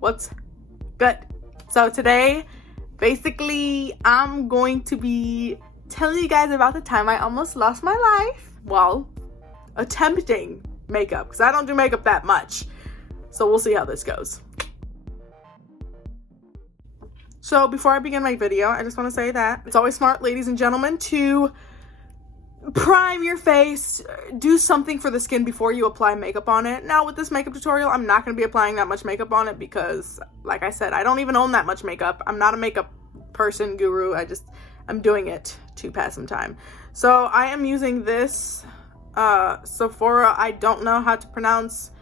What's good? So today, basically, I'm going to be telling you guys about the time I almost lost my life while attempting makeup, because I don't do makeup that much. So we'll see how this goes. So before I begin my video, I just want to say that it's always smart, ladies and gentlemen, to prime your face, do something for the skin before you apply makeup on it. Now with this makeup tutorial, I'm not going to be applying that much makeup on it because, like I said, I don't even own that much makeup. I'm not a makeup person, guru. I'm doing it to pass some time. So I am using this Sephora, I don't know how to pronounce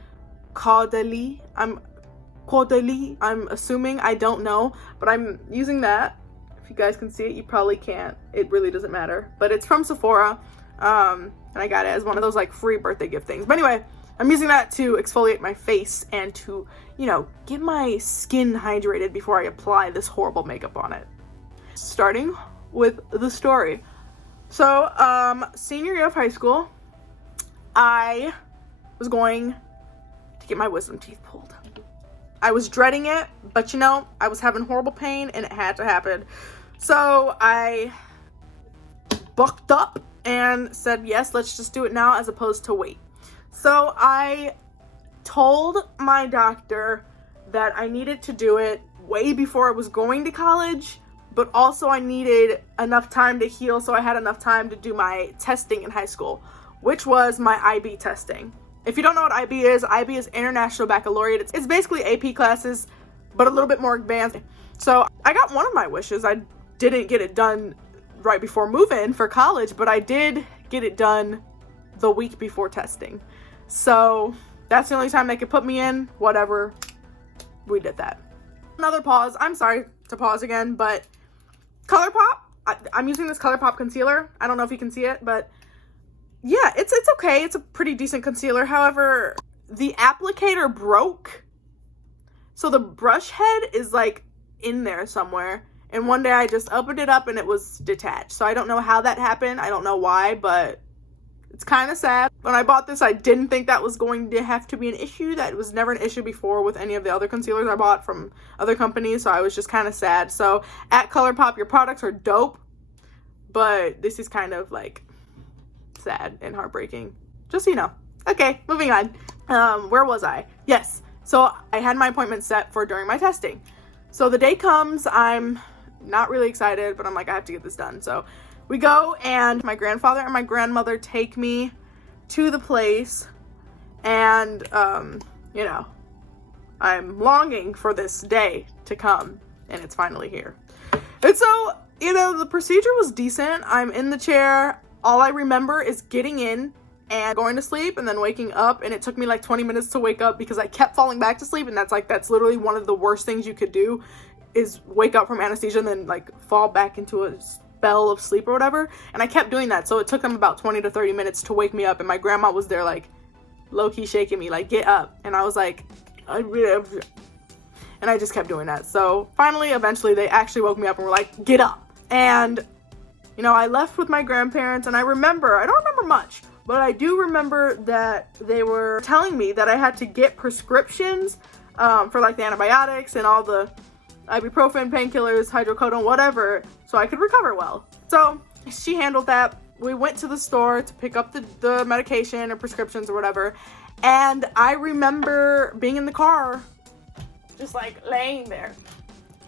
Caudalie. I'm assuming, I don't know, but I'm using that. If you guys can see it, you probably can't. It really doesn't matter. But it's from Sephora. And I got it as one of those like free birthday gift things. But anyway, I'm using that to exfoliate my face and to, get my skin hydrated before I apply this horrible makeup on it. Starting with the story. So, senior year of high school, I was going to get my wisdom teeth pulled. I was dreading it, but I was having horrible pain and it had to happen. So I bucked up and said, yes, let's just do it now as opposed to wait. So I told my doctor that I needed to do it way before I was going to college, but also I needed enough time to heal so I had enough time to do my testing in high school, which was my IB testing. If you don't know what IB is International Baccalaureate. It's basically AP classes, but a little bit more advanced. So I got one of my wishes. I didn't get it done right before move-in for college, but I did get it done the week before testing. So that's the only time they could put me in. Whatever, we did that. Another pause. I'm sorry to pause again, but ColourPop. I'm using this ColourPop concealer. I don't know if you can see it, but yeah, it's okay. It's a pretty decent concealer. However, the applicator broke. So the brush head is like in there somewhere. And one day I just opened it up and it was detached. So I don't know how that happened. I don't know why, but it's kind of sad. When I bought this, I didn't think that was going to have to be an issue. That was never an issue before with any of the other concealers I bought from other companies. So I was just kind of sad. So at ColourPop, your products are dope, but this is kind of like sad and heartbreaking, just so you know. Okay, moving on. Where was I? Yes, so I had my appointment set for during my testing. So the day comes, I'm not really excited, but I'm like, I have to get this done. So we go, and my grandfather and my grandmother take me to the place, and I'm longing for this day to come, and it's finally here. And so the procedure was decent. I'm in the chair. All I remember is getting in and going to sleep and then waking up, and it took me like 20 minutes to wake up because I kept falling back to sleep, and that's literally one of the worst things you could do, is wake up from anesthesia and then like fall back into a spell of sleep or whatever. And I kept doing that, so it took them about 20 to 30 minutes to wake me up, and my grandma was there like low-key shaking me like, get up, and I was like, and I just kept doing that. So finally, eventually, they actually woke me up and were like, get up. And I left with my grandparents, and I don't remember much, but I do remember that they were telling me that I had to get prescriptions for like the antibiotics and all the ibuprofen, painkillers, hydrocodone, whatever, so I could recover well. So she handled that. We went to the store to pick up the medication or prescriptions or whatever, and I remember being in the car, just like laying there,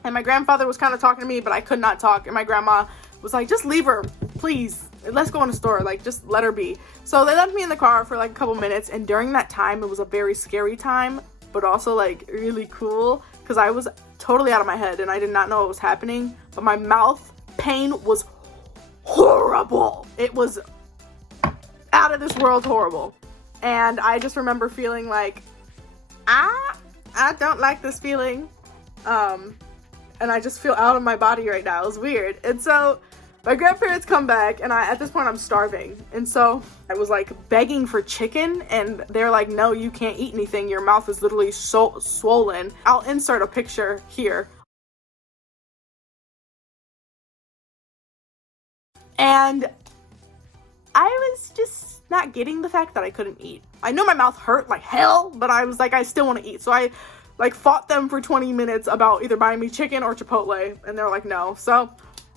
and my grandfather was kind of talking to me, but I could not talk, and my grandma was like, just leave her, please. Let's go in the store. Like, just let her be. So they left me in the car for like a couple minutes. And during that time, it was a very scary time, but also like really cool, because I was totally out of my head and I did not know what was happening. But my mouth pain was horrible. It was out of this world horrible. And I just remember feeling like, I don't like this feeling. And I just feel out of my body right now. It was weird. And so my grandparents come back, and at this point I'm starving. And so I was like begging for chicken, and they're like, no, you can't eat anything. Your mouth is literally so swollen. I'll insert a picture here. And I was just not getting the fact that I couldn't eat. I know my mouth hurt like hell, but I was like, I still want to eat. So I like fought them for 20 minutes about either buying me chicken or Chipotle, and they're like, no. So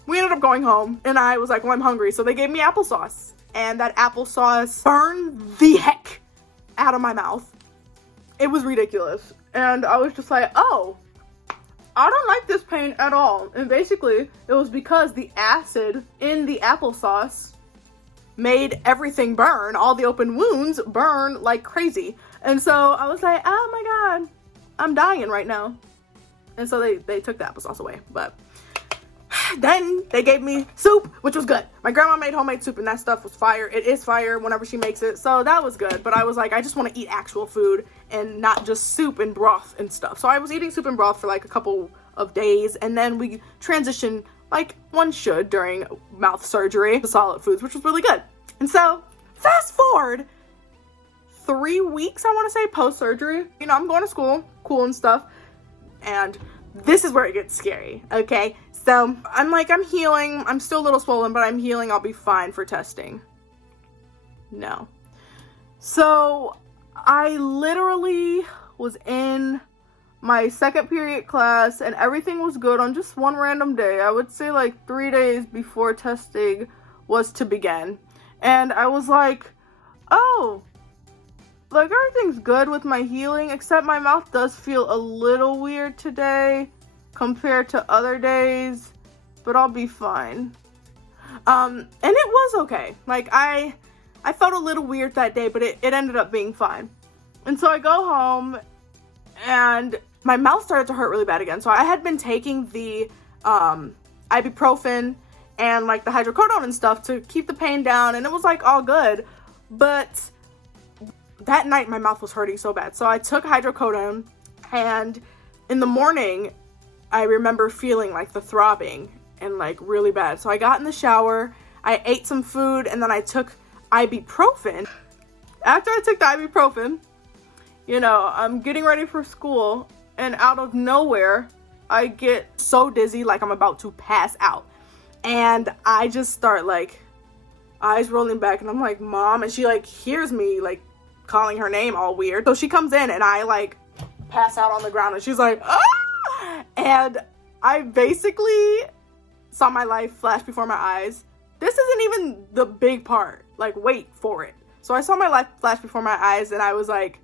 we ended up going home, and I was like, well, I'm hungry. So they gave me applesauce, and that applesauce burned the heck out of my mouth. It was ridiculous. And I was just like, oh, I don't like this pain at all. And basically, it was because the acid in the applesauce made everything burn. All the open wounds burn like crazy. And so I was like, oh my God, I'm dying right now. And so they took the applesauce away. But then they gave me soup, which was good. My grandma made homemade soup, and that stuff was fire. It is fire whenever she makes it. So that was good. But I was like, I just want to eat actual food and not just soup and broth and stuff. So I was eating soup and broth for like a couple of days, and then we transitioned like one should during mouth surgery to solid foods, which was really good. And so fast forward 3 weeks, I want to say, post-surgery. You know, I'm going to school, cool and stuff, and this is where it gets scary, okay? So I'm like, I'm healing. I'm still a little swollen, but I'm healing. I'll be fine for testing. No. So I literally was in my second period class, and everything was good on just one random day. I would say like 3 days before testing was to begin. And I was like, oh, like everything's good with my healing, except my mouth does feel a little weird today compared to other days, but I'll be fine. And it was okay. Like I felt a little weird that day, but it ended up being fine. And so I go home, and my mouth started to hurt really bad again. So I had been taking the ibuprofen and like the hydrocodone and stuff to keep the pain down, and it was like all good. But that night my mouth was hurting so bad. So I took hydrocodone, and in the morning I remember feeling like the throbbing and like really bad. So I got in the shower, I ate some food, and then I took ibuprofen. After I took the ibuprofen, you know, I'm getting ready for school, and out of nowhere, I get so dizzy, like I'm about to pass out. And I just start like eyes rolling back, and I'm like, Mom, and she like hears me like calling her name all weird. So she comes in, and I like pass out on the ground, and she's like, ah! And I basically saw my life flash before my eyes. This isn't even the big part. Like, wait for it. So I saw my life flash before my eyes, and I was like,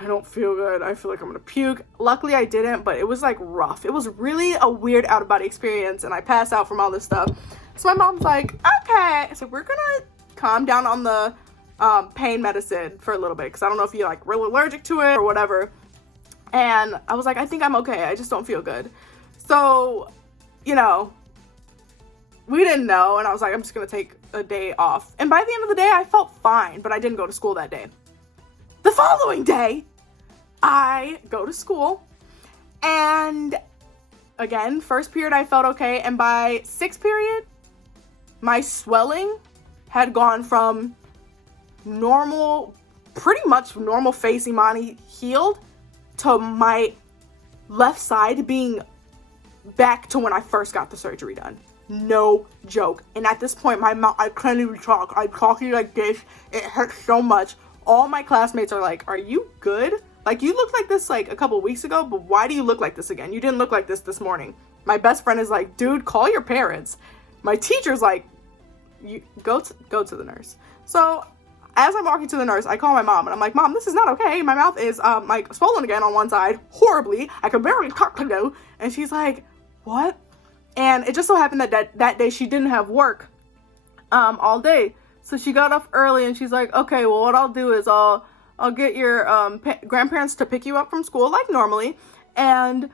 I don't feel good. I feel like I'm gonna puke. Luckily I didn't, but it was like rough. It was really a weird out-of-body experience, and I passed out from all this stuff. So my mom's like, okay, so we're gonna calm down on the pain medicine for a little bit, because I don't know if you're like real allergic to it or whatever. And I was like, I think I'm okay. I just don't feel good. So, you know, we didn't know, and I was like, I'm just gonna take a day off. And by the end of the day, I felt fine, but I didn't go to school that day. The following day, I go to school, and again, first period I felt okay, and by sixth period, my swelling had gone from normal, pretty much normal face Imani healed, to my left side being back to when I first got the surgery done. No joke. And at this point, my mouth, I couldn't even talk. I'm talking like this. It hurts so much. All my classmates are like, are you good? Like, you looked like this like a couple weeks ago, but why do you look like this again? You didn't look like this morning. My best friend is like, dude, call your parents. My teacher's like, you go to the nurse. So as I'm walking to the nurse, I call my mom, and I'm like, Mom, this is not okay. My mouth is like swollen again on one side, horribly. I can barely talk to you. And she's like, what? And it just so happened that day she didn't have work all day. So she got off early, and she's like, okay, well, what I'll do is I'll get your grandparents to pick you up from school like normally, and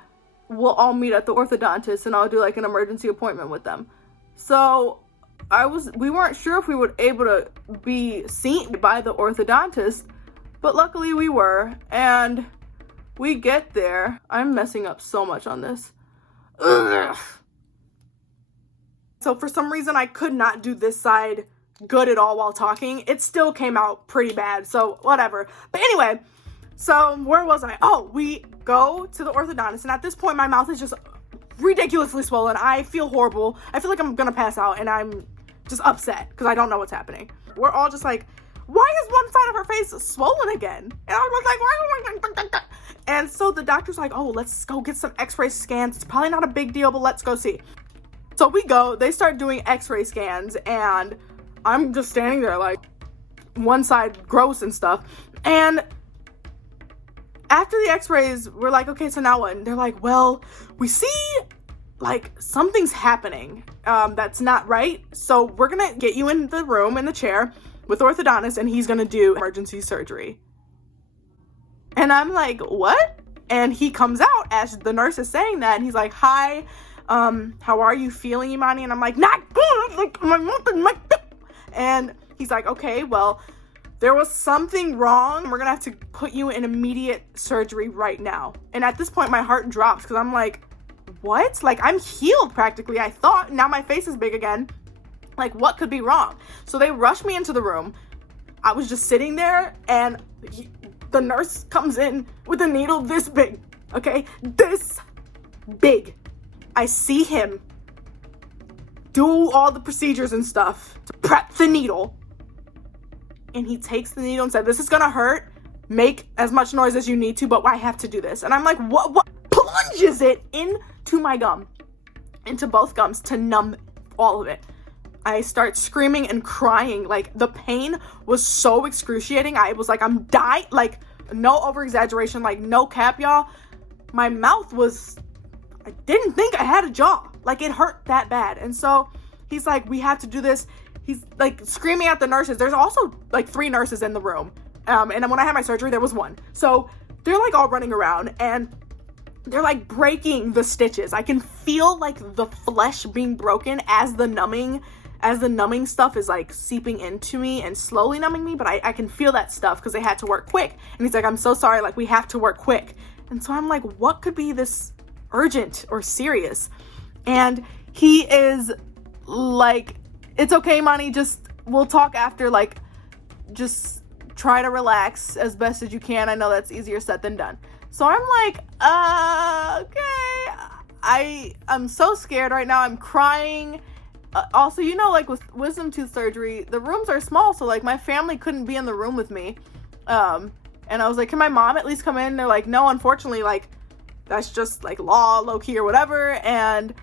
we'll all meet at the orthodontist, and I'll do like an emergency appointment with them. So we weren't sure if we would able to be seen by the orthodontist, but luckily we were. And we get there. I'm messing up so much on this. Ugh. So for some reason, I could not do this side good at all while talking. It still came out pretty bad, so whatever. But anyway, so where was I? Oh, we go to the orthodontist, and at this point, my mouth is just ridiculously swollen. I feel horrible. I feel like I'm gonna pass out, and I'm just upset because I don't know what's happening. We're all just like, why is one side of her face swollen again? And I was like, and so the doctor's like, oh, let's go get some x-ray scans. It's probably not a big deal, but let's go see. So we go, they start doing x-ray scans, and I'm just standing there like one side gross and stuff. And after the x-rays, we're like, okay, so now what? And they're like, well, we see like something's happening that's not right. So we're gonna get you in the room, in the chair with orthodontist, and he's gonna do emergency surgery. And I'm like, what? And he comes out as the nurse is saying that, and he's like, hi, how are you feeling, Imani? And I'm like, not good, like my mouth and my... And he's like, okay, well, there was something wrong. We're gonna have to put you in immediate surgery right now. And at this point, my heart drops, because I'm like, what? Like, I'm healed practically, I thought. Now my face is big again. Like, what could be wrong? So they rushed me into the room. I was just sitting there, and the nurse comes in with a needle this big, okay? This big. I see him do all the procedures and stuff to prep the needle. And he takes the needle and said, this is gonna hurt. Make as much noise as you need to, but I have to do this. And I'm like, what? Plunges it into my gum, into both gums, to numb all of it. I start screaming and crying. Like, the pain was so excruciating. I was like, I'm dying. Like, no over exaggeration, like no cap, y'all. My mouth was, I didn't think I had a jaw. Like, it hurt that bad. And so he's like, we have to do this. He's like screaming at the nurses. There's also like 3 nurses in the room. And then when I had my surgery, there was 1. So they're like all running around, and they're like breaking the stitches. I can feel like the flesh being broken as the numbing stuff is like seeping into me and slowly numbing me, but I can feel that stuff because they had to work quick. And he's like, I'm so sorry, like we have to work quick. And so I'm like, what could be this urgent or serious? And he is like, it's okay, Imani, just we'll talk after, like just try to relax as best as you can. I know that's easier said than done. So I'm like, okay. I'm so scared right now. I'm crying. Also, you know, like with wisdom tooth surgery, the rooms are small, so like my family couldn't be in the room with me. And I was like, can my mom at least come in? They're like, no, unfortunately, like that's just like law, low key or whatever. And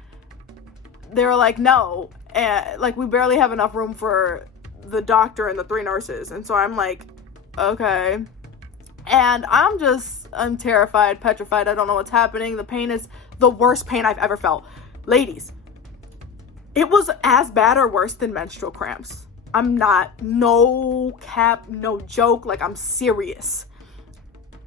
they were like, no, and like we barely have enough room for the doctor and the 3 nurses. And so I'm like, okay. And I'm terrified, petrified. I don't know what's happening. The pain is the worst pain I've ever felt. Ladies, it was as bad or worse than menstrual cramps. I'm not, no cap, no joke, like I'm serious.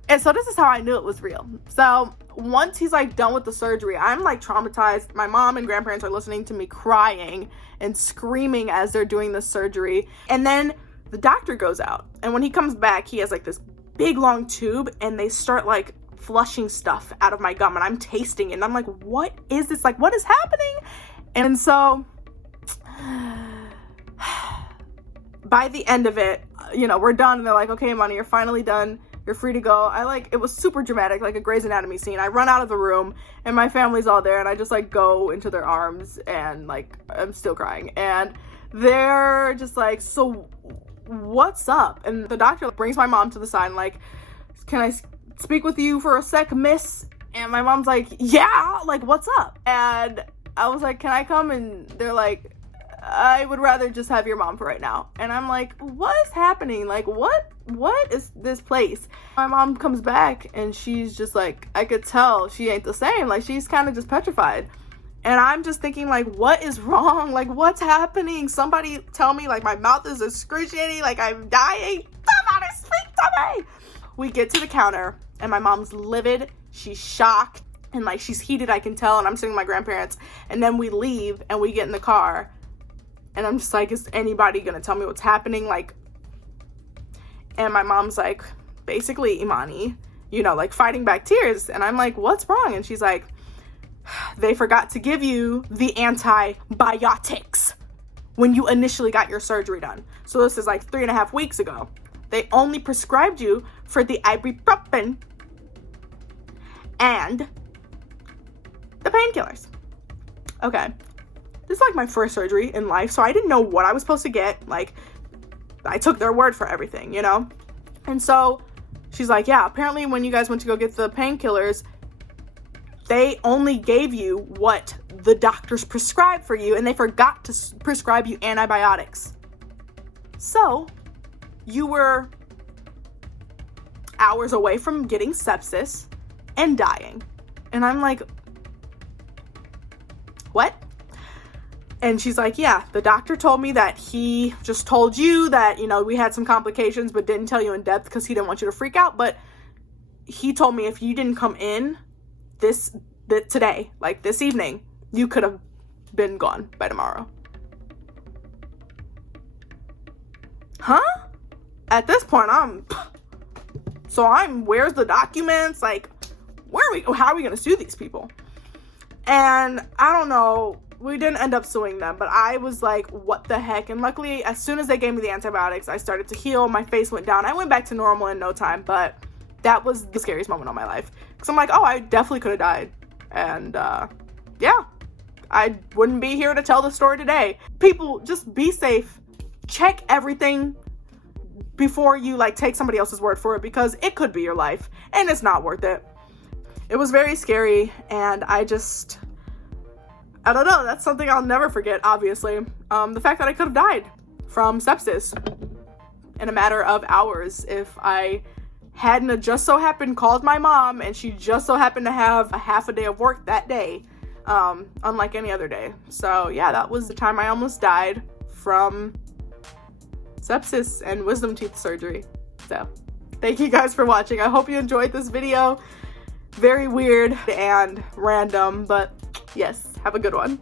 And so this is how I knew it was real. So once he's like done with the surgery, I'm like traumatized. My mom and grandparents are listening to me crying and screaming as they're doing the surgery. And then the doctor goes out. And when he comes back, he has like this big long tube, and they start like flushing stuff out of my gum, and I'm tasting it, and I'm like, what is this? Like, what is happening? And so by the end of it, you know, we're done, and they're like, okay, Imani, you're finally done. You're free to go. It was super dramatic, like a Grey's Anatomy scene. I run out of the room, and my family's all there, and I just like go into their arms, and like I'm still crying, and they're just like, so what's up? And the doctor brings my mom to the side and like, can I speak with you for a sec, miss? And my mom's like, yeah, like what's up? And I was like, can I come? And they're like, I would rather just have your mom for right now. And I'm like, what is happening? Like, what is this place? My mom comes back, and she's just like, I could tell she ain't the same. Like, she's kind of just petrified. And I'm just thinking, like, what is wrong? Like, what's happening? Somebody tell me, like, my mouth is excruciating, like, I'm dying. Somebody speak to me! We get to the counter, and my mom's livid. She's shocked, and, like, she's heated, I can tell, and I'm sitting with my grandparents. And then we leave, and we get in the car, and I'm just like, is anybody gonna tell me what's happening? Like, and my mom's like, basically, Imani, you know, like, fighting back tears. And I'm like, what's wrong? And she's like, they forgot to give you the antibiotics when you initially got your surgery done. So this is like 3.5 weeks ago. They only prescribed you for the ibuprofen and the painkillers. Okay. This is like my first surgery in life, so I didn't know what I was supposed to get. Like, I took their word for everything, you know? And so she's like, yeah, apparently when you guys went to go get the painkillers, they only gave you what the doctors prescribed for you, and they forgot to prescribe you antibiotics. So you were hours away from getting sepsis and dying. And I'm like, what? And she's like, yeah, the doctor told me that he just told you that, you know, we had some complications, but didn't tell you in depth because he didn't want you to freak out. But he told me if you didn't come in today, like this evening, you could have been gone by tomorrow. Huh? At this point, where's the documents? Like, how are we going to sue these people? And I don't know, we didn't end up suing them, but I was like, what the heck? And luckily, as soon as they gave me the antibiotics, I started to heal. My face went down. I went back to normal in no time, but that was the scariest moment of my life. Because I'm like, oh, I definitely could have died. And yeah, I wouldn't be here to tell the story today. People, just be safe. Check everything before you like take somebody else's word for it, because it could be your life and it's not worth it. It was very scary, and I don't know, that's something I'll never forget, obviously. The fact that I could have died from sepsis in a matter of hours if I hadn't just so happened called my mom, and she just so happened to have a half a day of work that day, unlike any other day. So yeah, that was the time I almost died from sepsis and wisdom teeth surgery. So thank you guys for watching. I hope you enjoyed this video. Very weird and random, but yes, have a good one.